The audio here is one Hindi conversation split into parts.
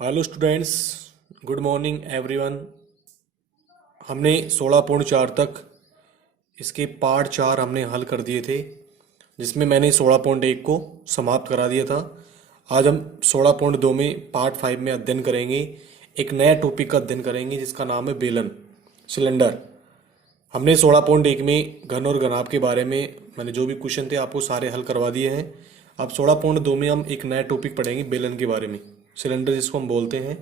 Hello students, good morning everyone. हमने 16.4 तक इसके पार्ट 4 हमने हल कर दिए थे, जिसमें मैंने 16.1 को समाप्त करा दिया था। आज हम 16.2 में पार्ट 5 में अध्ययन करेंगे। एक नया टॉपिक का अध्ययन करेंगे जिसका नाम है बेलन, सिलेंडर। हमने 16.1 में घन और घनाभ के बारे में मैंने जो भी क्वेश्चन थे आपको सारे हल करवा दिए हैं। अब 16.2 में हम एक नया टॉपिक पढ़ेंगे बेलन के बारे में, सिलेंडर जिसको हम बोलते हैं।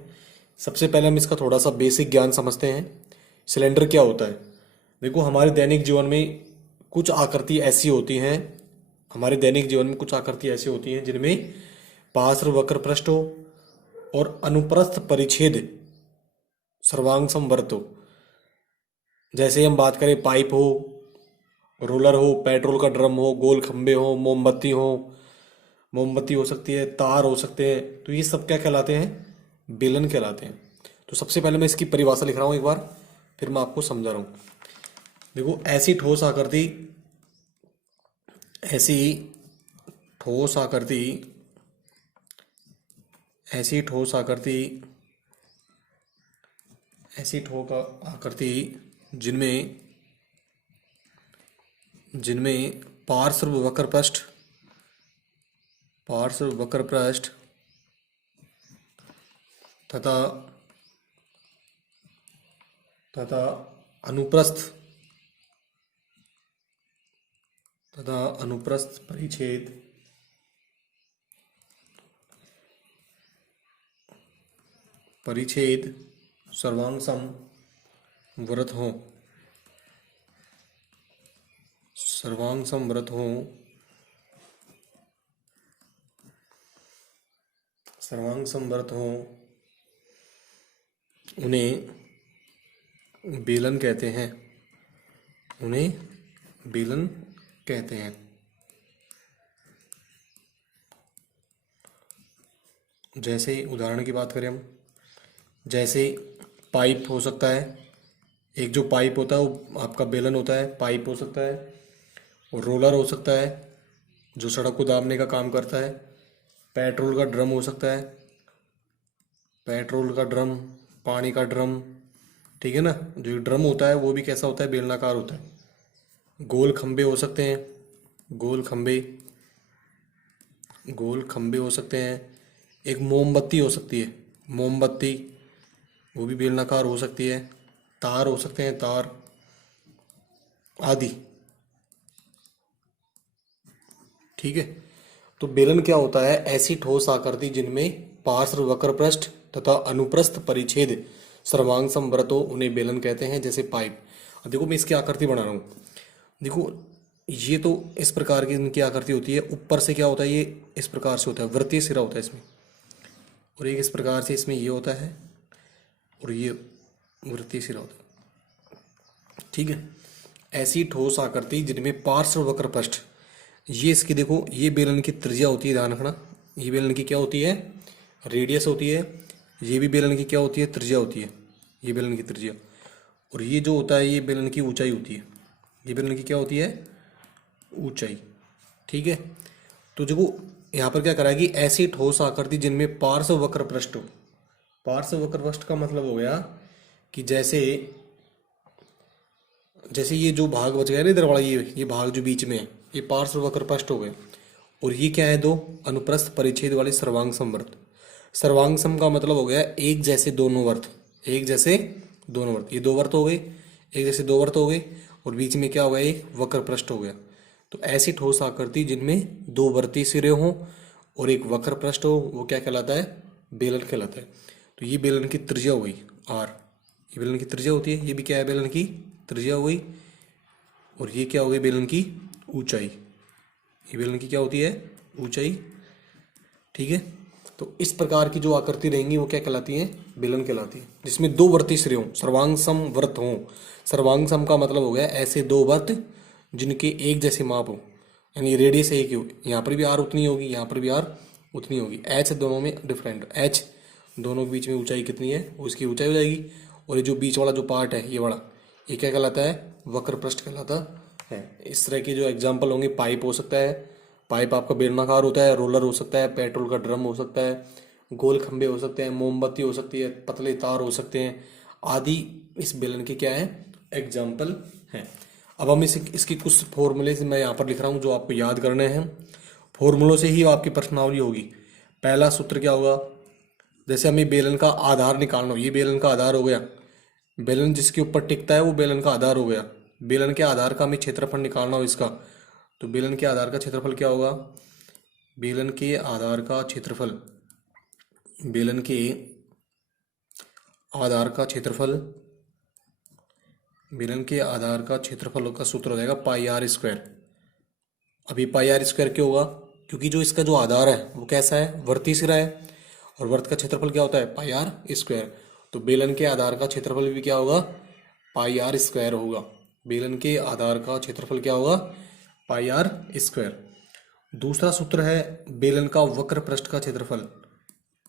सबसे पहले हम इसका थोड़ा सा बेसिक ज्ञान समझते हैं। सिलेंडर क्या होता है? देखो, हमारे दैनिक जीवन में कुछ आकृति ऐसी होती हैं, हमारे दैनिक जीवन में कुछ आकृति ऐसी होती हैं जिनमें पार्श्व वक्र पृष्ठ हो और अनुप्रस्थ परिच्छेद सर्वांग समवर्त हो। जैसे हम बात करें, पाइप हो, रोलर हो, पेट्रोल का ड्रम हो, गोल खंबे हो, मोमबत्ती हो सकती है, तार हो सकते हैं, तो ये सब क्या कहलाते हैं? बेलन कहलाते हैं। तो सबसे पहले मैं इसकी परिभाषा लिख रहा हूँ एक बार, फिर मैं आपको समझा रहा हूँ। देखो, ऐसी ठोस आकृति ऐसी ठोस आकृति ऐसी ठोस आकृति जिनमें जिनमें पार्श्व वक्र पृष्ठ तथा तथा अनुप्रस्थ परिच्छेद सर्वांग समवृत हों उन्हें बेलन कहते हैं। जैसे उदाहरण की बात करें हम, जैसे पाइप हो सकता है, एक जो पाइप होता है वो आपका बेलन होता है, पाइप हो सकता है। और रोलर हो सकता है जो सड़क को दाबने का काम करता है। पेट्रोल का ड्रम हो सकता है, पानी का ड्रम, ठीक है ना। जो ड्रम होता है वो भी कैसा होता है? बेलनाकार होता है। गोल खंबे हो सकते हैं, गोल खंबे हो सकते हैं। एक मोमबत्ती हो सकती है, वो भी बेलनाकार हो सकती है। तार हो सकते हैं, तार आदि, ठीक है। तो बेलन क्या होता है? ऐसी ठोस आकृति जिनमें पार्श्व वक्र पृष्ठ तथा अनुप्रस्थ परिच्छेद सर्वांग समवर्त हो, उन्हें बेलन कहते हैं। जैसे पाइप। अब देखो, मैं इसकी आकृति बना रहा हूँ। देखो, ये तो इस प्रकार की इनकी आकृति होती है। ऊपर से क्या होता है? ये इस प्रकार से होता है, वृत्तीय सिरा होता है इसमें, और एक इस प्रकार से इसमें ये होता है, और ये वृत्तीय सिरा होता है, ठीक है। ऐसी ठोस आकृति जिनमें पार्श्व वक्र पृष्ठ, ये इसकी देखो, ये बेलन की त्रिज्या होती है, ध्यान रखना। ये बेलन की क्या होती है? रेडियस होती है। ये भी बेलन की क्या होती है? त्रिज्या होती है। ये बेलन की त्रिज्या। और ये जो होता है, ये बेलन की ऊंचाई होती है। ये बेलन की क्या होती है? ऊंचाई, ठीक है। तो देखो, यहाँ पर क्या करा है कि ऐसी ठोस आकृति जिनमें पार्श्व वक्र पृष्ठ हो। पार्श्व वक्र पृष्ठ का मतलब हो गया कि जैसे जैसे ये जो भाग बच गया ना इधर वाला, ये भाग जो बीच में है, ये पार्श्व वक्र पृष्ठ हो गए। और ये क्या है? दो अनुप्रस्थ परिच्छेद वाले सर्वांग समवर्त। सर्वांग सम का मतलब हो गया एक जैसे दोनों वर्त, ये दो वर्त हो गए, एक जैसे दो वर्त हो गए, और बीच में क्या हो गया? एक वक्र पृष्ठ हो गया। तो ऐसी ठोस आकृति जिनमें दो वर्ती सिरे हों और एक वक्र पृष्ठ हो, वो क्या कहलाता है? बेलन कहलाता है। तो ये बेलन की त्रिज्या हो गई आर, ये बेलन की त्रिज्या होती है। ये भी क्या है? बेलन की त्रिज्या हो गई। और ये क्या हो गई? बेलन की ऊंचाई। ये बेलन की क्या होती है? ऊंचाई, ठीक है। तो इस प्रकार की जो आकृति रहेंगी वो क्या कहलाती है? बेलन कहलाती है। जिसमें दो वर्ती सिरे हों, सर्वांग समवर्त हों। सर्वांग सम का मतलब हो गया ऐसे दो वर्त जिनके एक जैसे माप हो, यानी रेडियस एक ही हो। यहाँ पर भी आर उतनी होगी, यहाँ पर भी आर उतनी होगी। एच दोनों में डिफरेंट, एच दोनों के बीच में ऊंचाई कितनी है? उसकी ऊंचाई हो जाएगी। और ये जो बीच वाला जो पार्ट है, ये वाला, ये क्या कहलाता है? वक्र पृष्ठ कहलाता है। इस तरह के जो एग्जाम्पल होंगे, पाइप हो सकता है, पाइप आपका बेलनाकार होता है। रोलर हो सकता है, पेट्रोल का ड्रम हो सकता है, गोल खंभे हो सकते हैं, मोमबत्ती हो सकती है, पतले तार हो सकते हैं आदि इस बेलन के क्या है, एग्जाम्पल हैं। अब हम इसकी कुछ फॉर्मूले मैं यहाँ पर लिख रहा हूँ जो आपको याद करने हैं। फॉर्मूलों से ही आपकी प्रश्नावली होगी। पहला सूत्र क्या होगा, जैसे हमें बेलन का आधार निकालना हो, ये बेलन का आधार हो गया, बेलन जिसके ऊपर टिकता है वो बेलन का आधार हो गया। बेलन के आधार का हमें क्षेत्रफल निकालना हो इसका, तो बेलन के आधार का क्षेत्रफल क्या होगा, बेलन के आधार का क्षेत्रफल, बेलन के आधार का क्षेत्रफल, बेलन के आधार का क्षेत्रफल का सूत्र हो जाएगा पाई आर स्क्वायर। अभी पाई आर स्क्वायर क्यों होगा, क्योंकि जो इसका जो आधार है वो कैसा है, वर्ती सिरा है, और वर्त का क्षेत्रफल क्या होता है, पाई आर स्क्वायर। तो बेलन के आधार का क्षेत्रफल भी क्या होगा, पाई आर स्क्वायर होगा। बेलन के आधार का क्षेत्रफल क्या होगा, पाई आर स्क्वायर। दूसरा सूत्र है बेलन का वक्र पृष्ठ का क्षेत्रफल,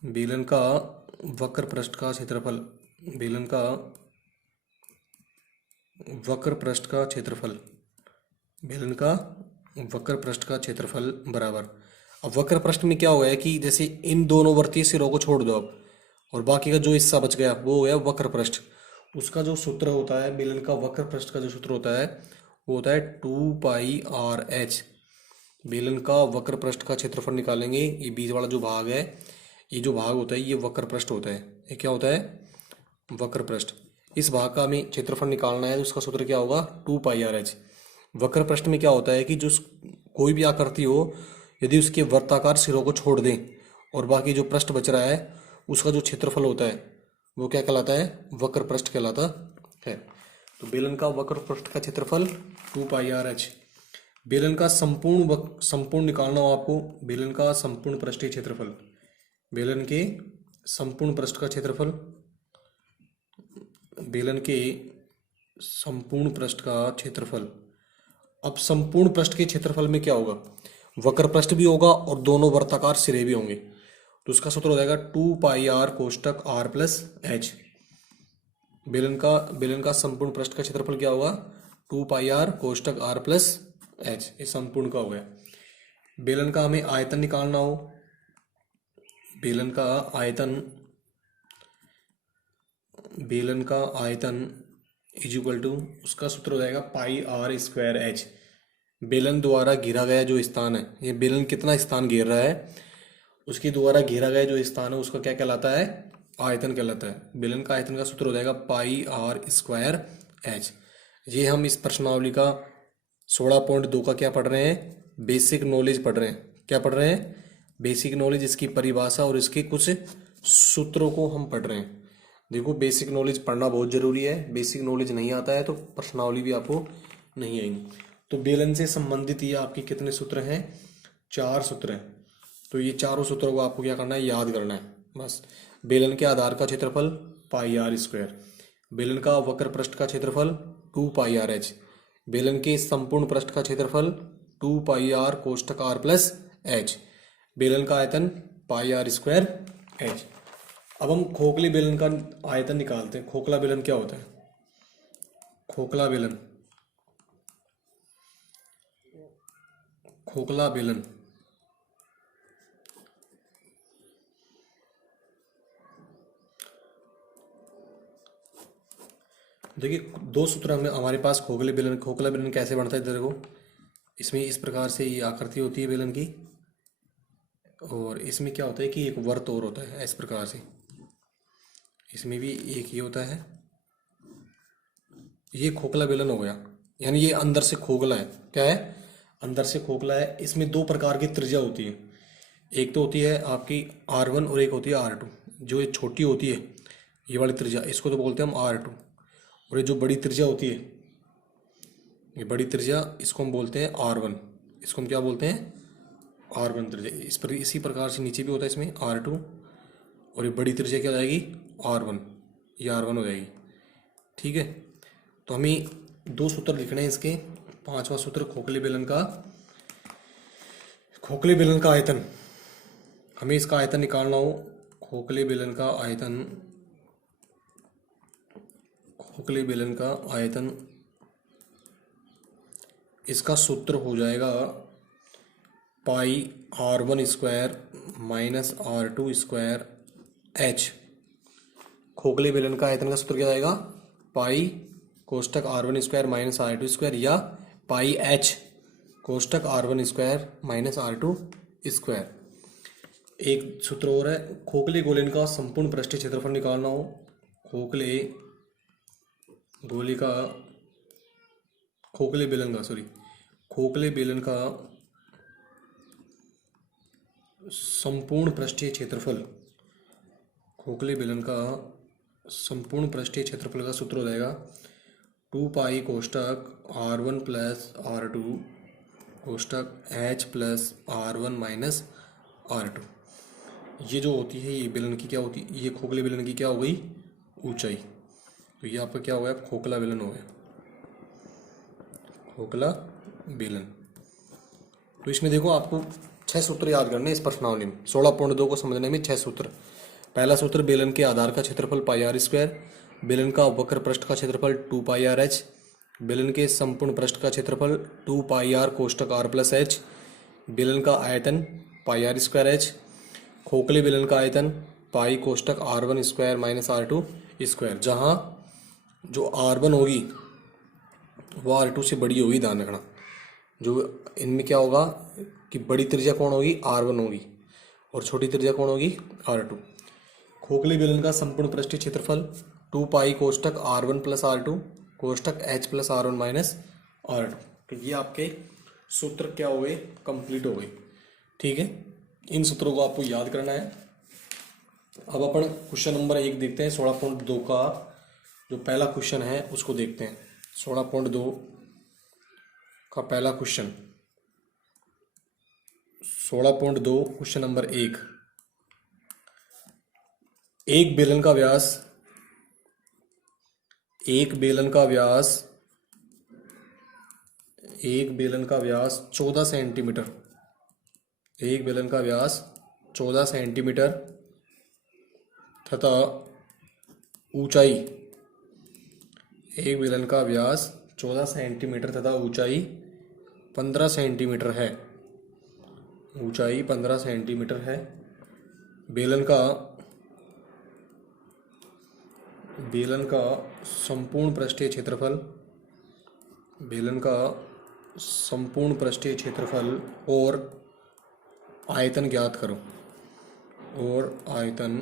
बेलन का वक्र पृष्ठ का क्षेत्रफल, बेलन का वक्र पृष्ठ का क्षेत्रफल, बेलन का वक्र पृष्ठ का क्षेत्रफल बराबर। अब वक्र पृष्ठ में क्या हुआ है कि जैसे इन दोनों वर्तीय सिरों को छोड़ दो अब, और बाकी का जो हिस्सा बच गया वो हो गया वक्र पृष्ठ। उसका जो सूत्र होता है बेलन का वक्र पृष्ठ का जो सूत्र होता है वो होता है 2πr/h। बेलन का वक्र पृष्ठ का क्षेत्रफल निकालेंगे, ये बीच वाला जो भाग है, ये जो भाग होता है ये वक्र पृष्ठ होता है। ये क्या होता है, वक्र पृष्ठ। इस भाग का हमें क्षेत्रफल निकालना है, तो उसका सूत्र क्या होगा, 2πr/h। वक्र पृष्ठ में क्या होता है कि जो कोई भी आकृति हो, यदि उसके वर्ताकार सिरों को छोड़ दें और बाकी जो पृष्ठ बच रहा है उसका जो क्षेत्रफल होता है वो क्या कहलाता है, वक्र पृष्ठ कहलाता है। तो बेलन का वक्र पृष्ठ का क्षेत्रफल 2πr/h। बेलन का संपूर्ण निकालना हो आपको, बेलन का संपूर्ण पृष्ठीय क्षेत्रफल, बेलन के संपूर्ण पृष्ठ का क्षेत्रफल, बेलन के संपूर्ण पृष्ठ का क्षेत्रफल। अब संपूर्ण पृष्ठ के क्षेत्रफल में क्या होगा, वक्र पृष्ठ भी होगा और दोनों वर्ताकार सिरे भी होंगे, तो उसका सूत्र हो जाएगा 2πr कोष्टक r प्लस h। बेलन का संपूर्ण पृष्ठ का क्षेत्रफल क्या होगा, 2πr कोष्टक r प्लस h। ये संपूर्ण का हो गया। बेलन का हमें आयतन निकालना हो, बेलन का आयतन, बेलन का आयतन इज इक्वल टू, उसका सूत्र हो जाएगा πr²h। बेलन द्वारा घेरा गया जो स्थान है, ये बेलन कितना स्थान घेर रहा है, उसके द्वारा घेरा गया जो स्थान है उसका क्या कहलाता है, आयतन कहलाता है। बेलन का आयतन का सूत्र हो जाएगा πr²h। ये हम इस प्रश्नावली का 16.2 का क्या पढ़ रहे हैं, बेसिक नॉलेज पढ़ रहे हैं। क्या पढ़ रहे हैं, बेसिक नॉलेज, इसकी परिभाषा और इसके कुछ सूत्रों को हम पढ़ रहे हैं। देखो बेसिक नॉलेज पढ़ना बहुत जरूरी है, बेसिक नॉलेज नहीं आता है तो प्रश्नावली भी आपको नहीं आएंगी। तो बेलन से संबंधित ये आपके कितने सूत्र हैं, 4 सूत्र हैं। तो ये चारों सूत्रों को आपको क्या करना है, याद करना है बस। बेलन के आधार का क्षेत्रफल πr², बेलन का वक्र पृष्ठ का क्षेत्रफल 2πr/h, बेलन के संपूर्ण पृष्ठ का क्षेत्रफल 2πr कोष्टक r प्लस h, बेलन का आयतन πr²h। अब हम खोखले बेलन का आयतन निकालते हैं। खोखला बेलन क्या होता है, खोखला बेलन, खोखला बेलन देखिए 2 सूत्र हमारे पास खोखले बेलन, खोखला बेलन कैसे बनता है, इधर देखो, इसमें इस प्रकार से ये आकृति होती है बेलन की, और इसमें क्या होता है कि एक वर्त और होता है इस प्रकार से, इसमें भी एक ही होता है। ये खोखला बेलन हो गया, यानी ये अंदर से खोखला है। क्या है, अंदर से खोखला है। इसमें 2 प्रकार की त्रिज्या होती है, एक तो होती है आपकी R1 और एक होती है R2। जो ये छोटी होती है ये वाली त्रिज्या, इसको तो बोलते हैं हम R2, और ये जो बड़ी त्रिज्या होती है, ये बड़ी त्रिज्या, इसको हम बोलते हैं R1। इसको हम क्या बोलते हैं, R1 त्रिज्या। इसी प्रकार से नीचे भी होता है इसमें R2, और ये बड़ी त्रिज्या क्या हो जाएगी, R1, ये R1 हो जाएगी। ठीक है, तो हमें 2 सूत्र लिखने हैं इसके। 5वां सूत्र खोखले बेलन का, खोखले बेलन का आयतन, हमें इसका आयतन निकालना हो। खोखले बेलन का आयतन, खोखले बेलन का आयतन, इसका सूत्र हो जाएगा पाई r1 square minus r2 square h। खोखले बेलन का आयतन का सूत्र क्या आएगा? पाई कोष्टक r1 square minus r2 square या पाई h कोष्टक r1 square minus r2 square. एक सूत्र और है, खोखले गोलेन का संपूर्ण पृष्ठीय क्षेत्रफल निकालना हो, खोखले बेलन का संपूर्ण पृष्ठीय क्षेत्रफल, खोखले बेलन का संपूर्ण पृष्ठीय क्षेत्रफल का सूत्र हो जाएगा 2 पाई कोष्टक r1 plus r2 कोष्टक h plus r1 minus r2। ये जो होती है ये बेलन की क्या होती है? ये खोखले बेलन की क्या हो गई? ऊंचाई। तो ये आपका क्या हो गया? खोखला बेलन हो गया, खोखला बेलन। तो इसमें देखो आपको 6 सूत्र याद करने इस प्रश्नावली में। 16.2 को समझने में 6 सूत्र। पहला सूत्र, बेलन के आधार का क्षेत्रफल पाई आर स्क्वायर, बेलन का वक्र पृष्ठ का क्षेत्रफल 2 पाई आर एच, बेलन के संपूर्ण पृष्ठ का क्षेत्रफल 2 पाई आर कोष्टक आर प्लस एच, बेलन का आयतन पाई आर स्क्वायर एच, खोखले बेलन का आयतन पाई कोष्टक r1 square minus r2 square. जहाँ जो r1 होगी वो r2 से बड़ी होगी, ध्यान रखना। जो इनमें क्या होगा कि बड़ी त्रिज्या कौन होगी? r1 होगी, और छोटी त्रिज्या कौन होगी? r2। खोखले बेलन का संपूर्ण पृष्ठीय क्षेत्रफल 2 पाई कोष्टक r1 plus r2 कोष्टक h plus r1 minus r2। तो ये आपके सूत्र क्या हो गए? कंप्लीट हो गए। ठीक है, इन सूत्रों को आपको याद करना है। अब अपन क्वेश्चन नंबर 1 देखते हैं। 16.2 का जो पहला क्वेश्चन है उसको देखते हैं। 16.2 का पहला क्वेश्चन, 16.2 क्वेश्चन नंबर 1। एक बेलन का व्यास 14 सेंटीमीटर, एक बेलन का व्यास 14 सेंटीमीटर तथा ऊंचाई, एक बेलन का व्यास 14 सेंटीमीटर तथा ऊंचाई 15 सेंटीमीटर है, ऊंचाई 15 सेंटीमीटर है। बेलन का संपूर्ण पृष्ठीय क्षेत्रफल, बेलन का संपूर्ण पृष्ठीय क्षेत्रफल और आयतन ज्ञात करो, और आयतन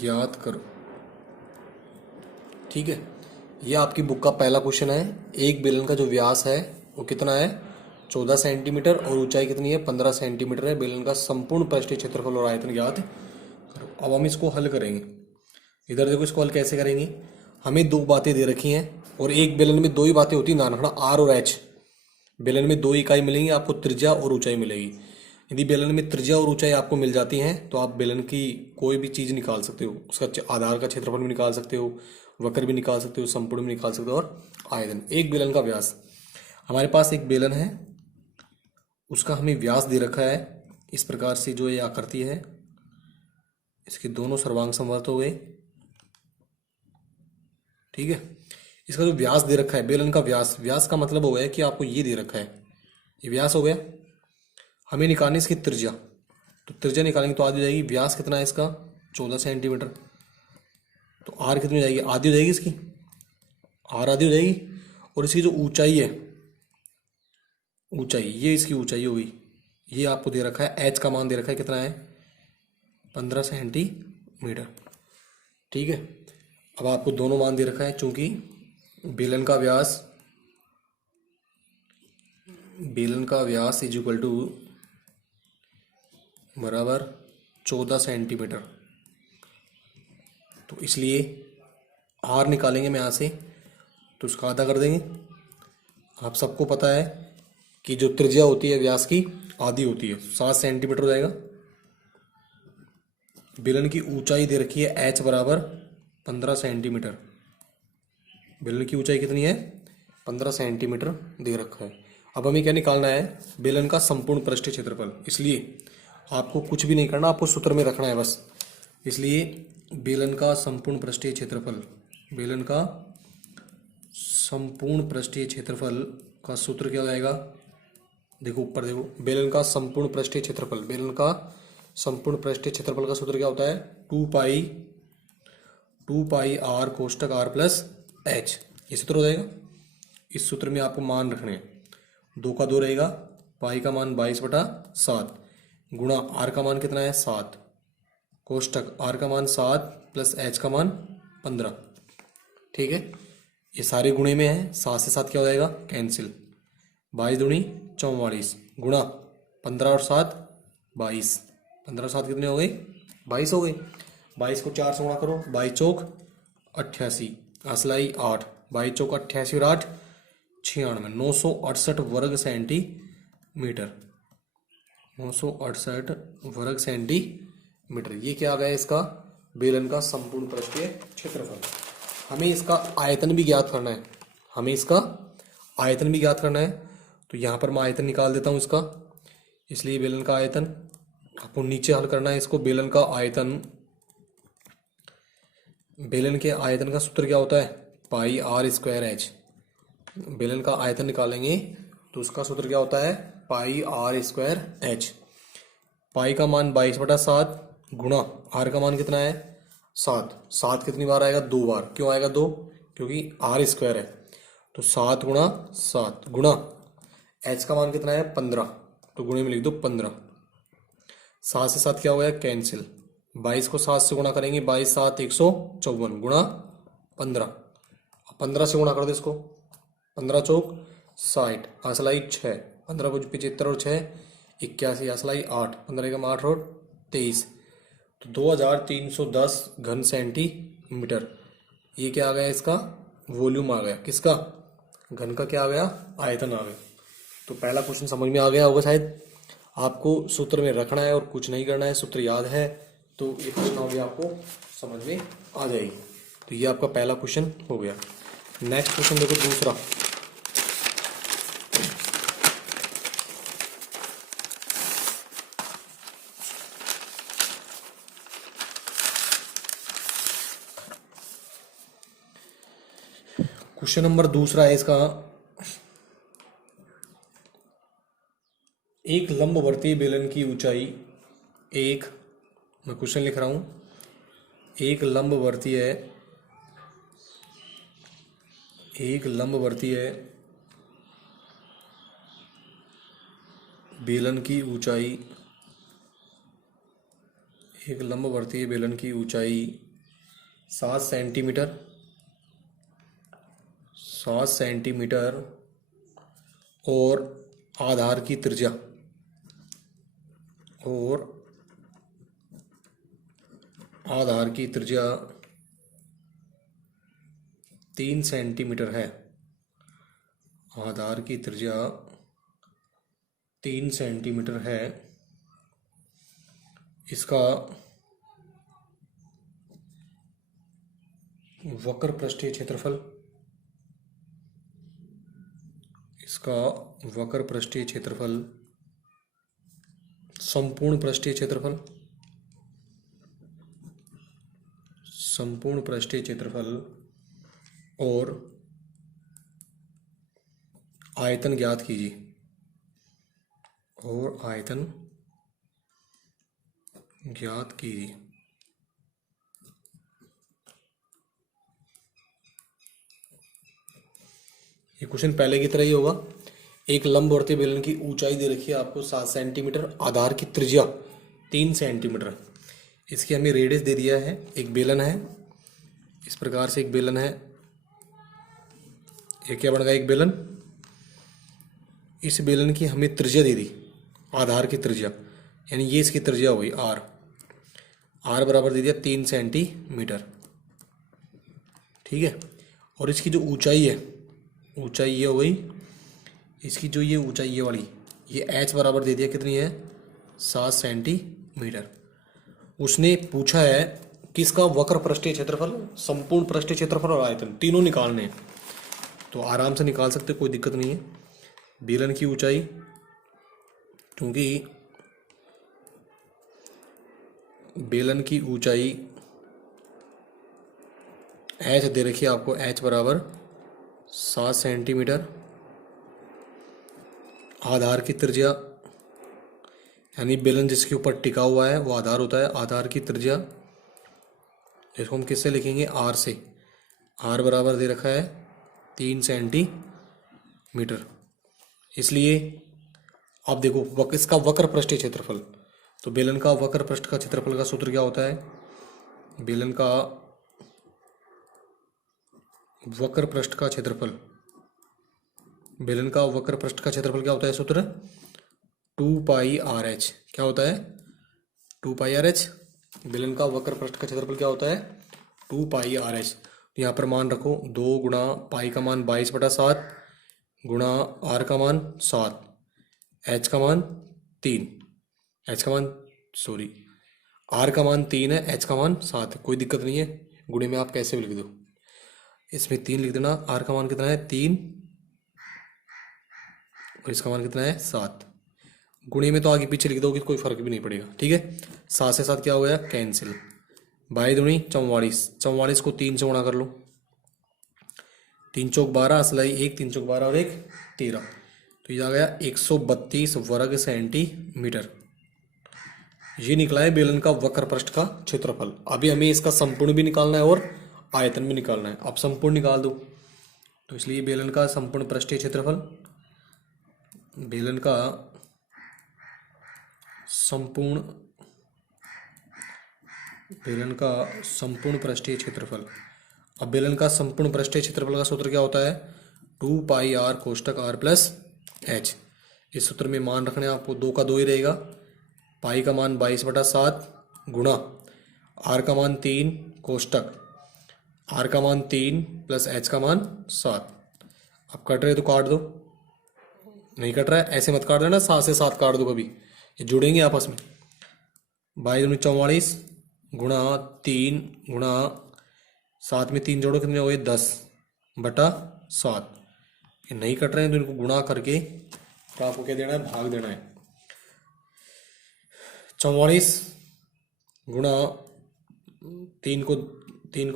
ज्ञात करो। ठीक है, यह आपकी बुक का पहला क्वेश्चन है। एक बेलन का जो व्यास है वो कितना है? 14 सेंटीमीटर और ऊंचाई कितनी है? 15 सेंटीमीटर है। बेलन का संपूर्ण पृष्ठीय क्षेत्रफल और आयतन ज्ञात करो। अब हम इसको हल करेंगे। इधर देखो, इसको हल कैसे करेंगे? हमें 2 बातें दे रखी हैं और एक बेलन में 2 ही बातें होती है, ध्यान रखना, आर और एच। बेलन में 2 इकाई मिलेंगी आपको, त्रिज्या और ऊंचाई मिलेगी। यदि बेलन में त्रिज्या और ऊंचाई आपको मिल जाती हैं तो आप बेलन की कोई भी चीज़ निकाल सकते हो। उसका आधार का क्षेत्रफल भी निकाल सकते हो, वक्र भी निकाल सकते हो, संपूर्ण भी निकाल सकते हो, और आयतन। एक बेलन का व्यास, हमारे पास एक बेलन है, उसका हमें व्यास दे रखा है इस प्रकार से। जो ये आकृति है, इसके दोनों सर्वांग समवर्त हो गए। ठीक है, इसका जो व्यास दे रखा है, बेलन का व्यास, व्यास का मतलब हो गया कि आपको ये दे रखा है, ये व्यास हो गया। हमें निकालनी इसकी त्रिज्या, तो त्रिज्या निकालेंगे तो आधी हो जाएगी। व्यास कितना है इसका? 14 सेंटीमीटर। तो आर कितनी हो जाएगी? आधी हो जाएगी इसकी, आर आधी हो जाएगी। और इसकी जो ऊंचाई है, ऊंचाई, ये इसकी ऊंचाई होगी, ये आपको दे रखा है। एच का मान दे रखा है, कितना है? 15 सेंटीमीटर। ठीक है, अब आपको दोनों मान दे रखा है, चूंकि बेलन का व्यास इज इक्वल टू बराबर 14 सेंटीमीटर। तो इसलिए आर निकालेंगे मैं यहाँ से, तो उसका आधा कर देंगे। आप सबको पता है कि जो त्रिज्या होती है व्यास की आधी होती है, 7 सेंटीमीटर हो जाएगा। बेलन की ऊंचाई दे रखी है एच बराबर 15 सेंटीमीटर। बेलन की ऊंचाई कितनी है? 15 सेंटीमीटर दे रखा है। अब हमें क्या निकालना है? बेलन का संपूर्ण पृष्ठीय क्षेत्रफल। इसलिए आपको कुछ भी नहीं करना, आपको सूत्र में रखना है बस। इसलिए बेलन का संपूर्ण पृष्ठीय क्षेत्रफल, बेलन का संपूर्ण पृष्ठीय क्षेत्रफल का सूत्र क्या हो जाएगा, देखो ऊपर देखो, बेलन का संपूर्ण पृष्ठीय क्षेत्रफल, बेलन का संपूर्ण पृष्ठीय क्षेत्रफल का सूत्र क्या होता है, 2 पाई आर कोष्टक आर प्लस एच, ये सूत्र हो जाएगा। इस सूत्र में आपको मान रखने हैं, 2 का 2 रहेगा, पाई का मान 22/7 गुणा आर का मान कितना है 7, कोष्टक आर का मान 7 प्लस एच का मान 15। ठीक है, ये सारे गुणे में है, 7 से 7 क्या हो जाएगा, कैंसिल, 22 दूनी 44 गुणा 15 और 7 22, 15 और 7 कितने हो गए, 22 हो गए। 22 को 4 से गुणा करो, 22 चौक 88, असलाई 8, 22 चौक 88 और 8 96, 968 वर्ग सेंटीमीटर, 968 वर्ग सेंटीमीटर। ये क्या आ गया इसका, बेलन का संपूर्ण पृष्ठीय क्षेत्रफल। हमें इसका आयतन भी ज्ञात करना है, हमें इसका आयतन भी ज्ञात करना है। तो यहाँ पर मैं आयतन निकाल देता हूँ इसका, इसलिए बेलन का आयतन आपको नीचे हल करना है इसको। बेलन का आयतन, बेलन के आयतन का सूत्र क्या होता है, पाई आर स्क्वायर एच। बेलन का आयतन निकालेंगे तो उसका सूत्र क्या होता है, पाई आर स्क्वायर एच। पाई का मान 22/7 गुणा आर का मान कितना है 7, 7 कितनी बार आएगा, 2 बार। क्यों आएगा 2, क्योंकि आर स्क्वायर है, तो 7 गुणा 7 गुणा एच का मान कितना है 15, तो गुणे में लिख दो 15। 7 से 7 क्या हो गया, कैंसिल, 22 को 7 से गुणा करेंगे, 22 7 154 गुणा 15, 15 से गुणा कर दो इसको, 15 चौक 60, असलाई 6, 15 को 75 और 6 81, असलाई 8, 15 का 8 और 23, तो 2310 घन सेंटीमीटर। ये क्या आ गया, इसका वॉल्यूम आ गया, किसका, घन का क्या आ गया, आयतन आ गया। तो पहला क्वेश्चन समझ में आ गया होगा शायद। आपको सूत्र में रखना है और कुछ नहीं करना है, सूत्र याद है तो ये क्वेश्चन हो गया, आपको समझ में आ जाएगी। तो ये आपका पहला क्वेश्चन हो गया। नेक्स्ट क्वेश्चन देखो दूसरा, क्वेश्चन नंबर दूसरा है इसका, एक लंबवर्तीय बेलन की ऊंचाई, एक, मैं क्वेश्चन लिख रहा हूं, एक लंबवर्तीय बेलन की ऊंचाई, एक लंबवर्तीय बेलन की ऊंचाई 7 सेंटीमीटर, 7 सेंटीमीटर और आधार की त्रिज्या, और आधार की त्रिज्या 3 सेंटीमीटर है, आधार की त्रिज्या 3 सेंटीमीटर है। इसका वक्र पृष्ठीय क्षेत्रफल, इसका वक्र पृष्ठीय क्षेत्रफल, संपूर्ण पृष्ठीय क्षेत्रफल, संपूर्ण पृष्ठीय क्षेत्रफल और आयतन ज्ञात कीजिए, और आयतन ज्ञात कीजिए। ये क्वेश्चन पहले की तरह ही होगा। एक लंबवर्तीय बेलन की ऊंचाई दे रखी है आपको 7 सेंटीमीटर, आधार की त्रिज्या 3 सेंटीमीटर, इसकी हमें रेडियस दे दिया है। एक बेलन है, इस प्रकार से एक बेलन है, ये क्या बन गया, एक बेलन। इस बेलन की हमें त्रिज्या दे दी, आधार की त्रिज्या, यानी ये इसकी त्रिज्या हुई आर, आर बराबर दे दिया 3 सेंटीमीटर, ठीक है। और इसकी जो ऊंचाई है, ऊंचाई ये हो गई, इसकी जो ये ऊंचाई ये वाली, ये एच बराबर दे दिया कितनी है 7 सेंटीमीटर। उसने पूछा है किसका, वक्र पृष्ठीय क्षेत्रफल, संपूर्ण पृष्ठीय क्षेत्रफल और आयतन, तीनों निकालने हैं। तो आराम से निकाल सकते, कोई दिक्कत नहीं है। बेलन की ऊंचाई, क्योंकि बेलन की ऊंचाई एच दे रखी है आपको, एच बराबर 7 सेंटीमीटर आधार की त्रिज्या, यानी बेलन जिसके ऊपर टिका हुआ है वो आधार होता है। आधार की त्रिज्या इसको हम किससे लिखेंगे, आर से। आर बराबर दे रखा है 3 सेंटीमीटर। इसलिए आप देखो इसका वक्र पृष्ठीय क्षेत्रफल, तो बेलन का वक्र पृष्ठ का क्षेत्रफल का सूत्र क्या होता है, बेलन का वक्र पृष्ठ का क्षेत्रफल, बेलन का वक्र पृष्ठ का क्षेत्रफल क्या होता है सूत्र, 2πRh। क्या होता है, 2πRh। बेलन का वक्र पृष्ठ का क्षेत्रफल क्या होता है, 2πRh। तो यहाँ पर मान रखो 2 गुणा पाई का मान 22/7 गुणा आर का मान 7, एच का मान 3, एच का मान सॉरी आर का मान 3 है, एच का मान 7 है। कोई दिक्कत नहीं है, गुणे में आप कैसे भी लिख दो, इसमें 3 लिख देना। आर का मान कितना है 3 और इसका मान कितना है 7। गुणे में तो आगे पीछे लिख दोगे तो कोई फर्क भी नहीं पड़ेगा, ठीक है। 7 से 7 क्या हो गया, कैंसिल। 22 44, 44 को 3 से गुणा कर लो, 3 चौक 12, असलाई 1, 3 चौक 12 और 1 13, तो ये आ गया 132 वर्ग सेंटीमीटर। ये निकला है बेलन का वक्र पृष्ठ का क्षेत्रफल। अभी हमें इसका संपूर्ण भी निकालना है और आयतन भी निकालना है। अब संपूर्ण निकाल दो, तो इसलिए बेलन का संपूर्ण पृष्ठीय क्षेत्रफल, बेलन का संपूर्ण पृष्ठीय क्षेत्रफल। अब बेलन का संपूर्ण पृष्ठीय क्षेत्रफल का सूत्र क्या होता है, 2πr कोष्टक r प्लस h। इस सूत्र में मान रखने आपको 2 का 2 ही रहेगा, पाई का मान 22/7 गुणा r का मान 3 कोष्टक r का मान 3 प्लस h का मान 7। अब कट रहे तो काट दो, नहीं कट रहा है ऐसे मत काट देना, 7 से 7 काट दो, कभी ये जुड़ेंगे आपस में। 22 44 गुणा 3 गुणा 7 में 3 जोड़ो, कितने हो गए 10/7। ये नहीं कट रहे हैं तो इनको गुणा करके तो आपको क्या देना है, भाग देना है। 44 गुणा 3 को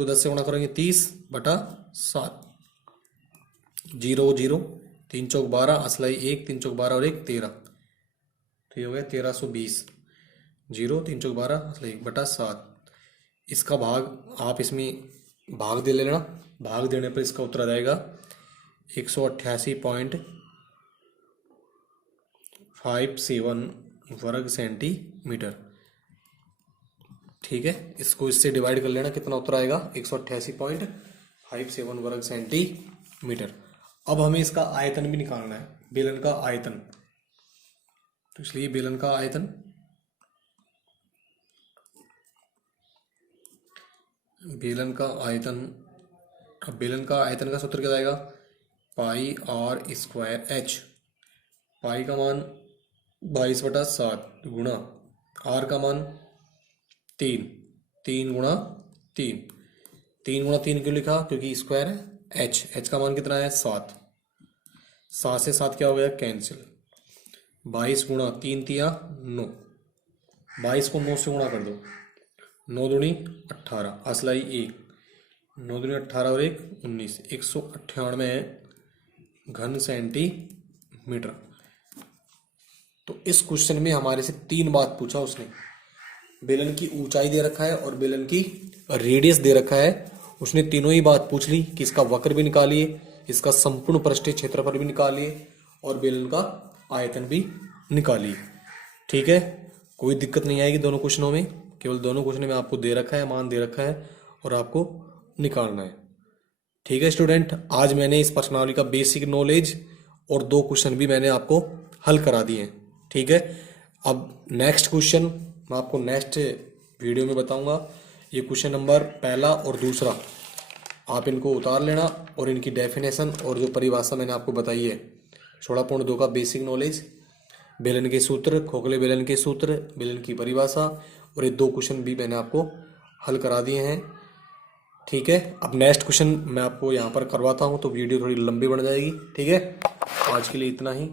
10 से गुणा करेंगे 30/7, 0 0, 3 चौक 12, असलाई 1, 3 चौक 12 और 1 13, तो ये हो गया 1320, 0 3 चौक 12 असलाई 1/7। इसका भाग आप इसमें भाग दे लेना, भाग देने पर इसका उत्तर आ जाएगा 188.57 वर्ग सेंटीमीटर, ठीक है। इसको इससे डिवाइड कर लेना, कितना उत्तर आएगा 188.57 वर्ग सेंटीमीटर। अब हमें इसका आयतन भी निकालना है, बेलन का आयतन, तो इसलिए बेलन का आयतन, बेलन का आयतन, अब बेलन का आयतन का सूत्र क्या आएगा, पाई आर स्क्वायर एच। पाई का मान 22/7 गुणा आर का मान 3, 3 गुणा 3, 3 गुणा 3 क्यों लिखा, क्योंकि स्क्वायर है, एच, एच का मान कितना है 7, 7 से 7 क्या हो गया कैंसिल। 22 गुणा 3 तिया 9, 22 को 9 से गुणा कर दो, 9 दूनी 18, असलाई 1, 9 दूनी 18 और 1 19, 198 घन सेंटीमीटर। तो इस क्वेश्चन में हमारे से 3 बात पूछा उसने, बेलन की ऊंचाई दे रखा है और बेलन की रेडियस दे रखा है। उसने तीनों ही बात पूछ ली कि इसका वक्र भी निकालिए, इसका संपूर्ण पृष्ठीय क्षेत्रफल भी निकालिए और बेलन का आयतन भी निकालिए, ठीक है। कोई दिक्कत नहीं आएगी दोनों क्वेश्चनों में, केवल दोनों क्वेश्चन में आपको दे रखा है, मान दे रखा है और आपको निकालना है, ठीक है स्टूडेंट। आज मैंने इस प्रश्नावली का बेसिक नॉलेज और 2 क्वेश्चन भी मैंने आपको हल करा दिए हैं, ठीक है। अब नेक्स्ट क्वेश्चन मैं आपको नेक्स्ट वीडियो में बताऊंगा। ये क्वेश्चन नंबर पहला और दूसरा आप इनको उतार लेना और इनकी डेफिनेशन और जो परिभाषा मैंने आपको बताई है 16.2 का बेसिक नॉलेज, बेलन के सूत्र, खोखले बेलन के सूत्र, बेलन की परिभाषा और ये 2 क्वेश्चन भी मैंने आपको हल करा दिए हैं, ठीक है। अब नेक्स्ट क्वेश्चन मैं आपको यहाँ पर करवाता हूँ तो वीडियो थोड़ी लंबी बन जाएगी, ठीक है। आज के लिए इतना ही।